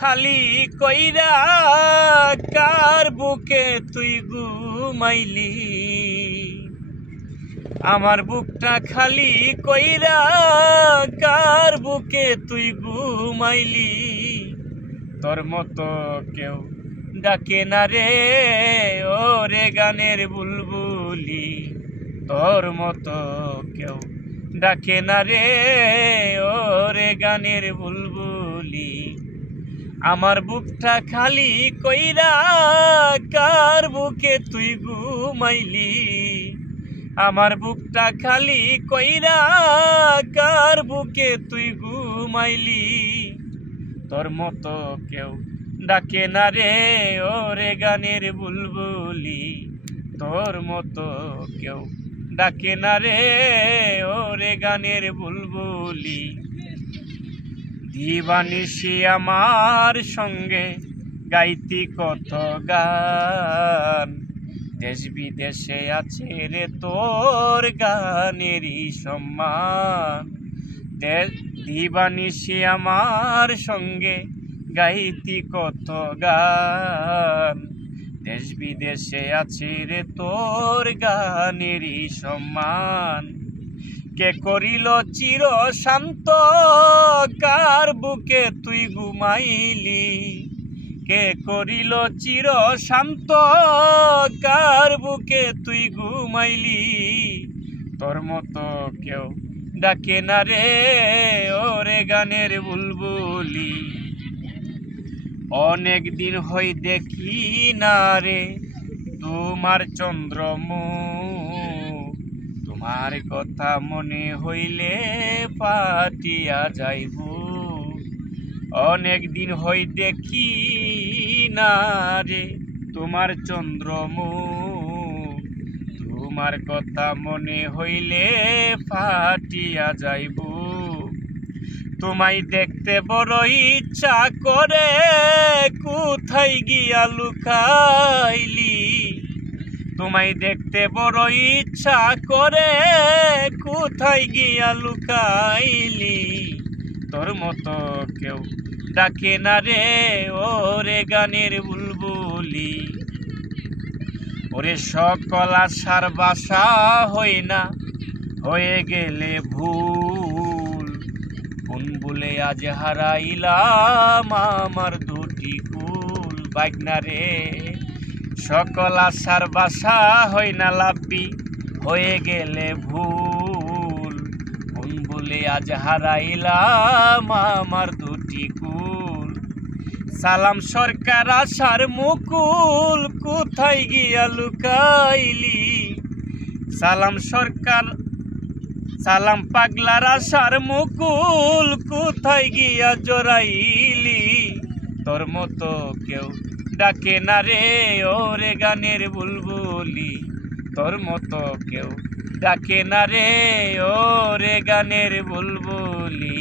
খালি কইরা কার বুকে তুই ঘুমাইলি। আমার বুকটা খালি কইরা কার বুকে তুই ঘুমাইলি। তোর মতো কেউ ডাকে না রে ওরে গানের বুলবুলি। তোর মতো কেউ ডাকে না রে ওরে গানের বুলবুলি। আমার বুকটা খালি কইরা কার বুকে তুই ঘুমাইলি। আমার বুকটা খালি কইরা কার বুকে তুই ঘুমাইলি। তোর মতো কেউ ডাকে না রে ওরে গানের বুলবুলি। তোর মতো কেউ ডাকে না রে ওরে গানের বুলবুলি। দিবানিশি আমার সঙ্গে গাইতি কত গান। দেশ বিদেশে আছে রে তোর গানেরই সম্মান। দিবানিশি আমার সঙ্গে গাইতি কত গান। দেশ বিদেশে আছে রে তোর গানেরই সম্মান। কে করিল চির শান্ত কার বুকে তুই ঘুমাইলি। কে করিল চির শান্ত কার বুকে তুই ঘুমাইলি। তোর মতো কেউ ডাকে না রে ওরে গানের বুলবুলি। অনেক দিন হই দেখি না রে তোমার চন্দ্রমুখ। তোমার কথা মনে হইলে পাটিয়া যাইব। অনেক দিন হই দেখি না রে তোমার চন্দ্রমুখ। তোমার কথা মনে হইলে ফাটিয়া যাইব। তোমায় দেখতে বড় ইচ্ছা করে কোথায় গিয়া লুকাইলি। তোমায় দেখতে বড় ইচ্ছা করে কোথায় গিয়া লুকাইলি। তোর মতো কেউ ডাকে না রে ওরে গানের বুলবুলি। ওরে সকল আশার বাসা হই না হয়ে গেলে ভুল। কোন বলে আজ হারাইলাম আমার দুটি কুল। বাইগনা রে সকল আশার বাসা হই না লাভি হয়ে গেলে ভুল। কোন বলে আজ হারাইলাম আমার দুটি কুল। সালাম সরকার আশার মুকুল কোথায় গিয়া লুকাইলি। সালাম সরকার সালাম পাগলার আশার মুকুল কোথায় গিয়া জড়াইলি। তোর মতো কেউ ডাকে না রে ওরে গানের বুলবুলি। তোর মতো কেউ ডাকে না রে ওরে গানের বুলবুলি।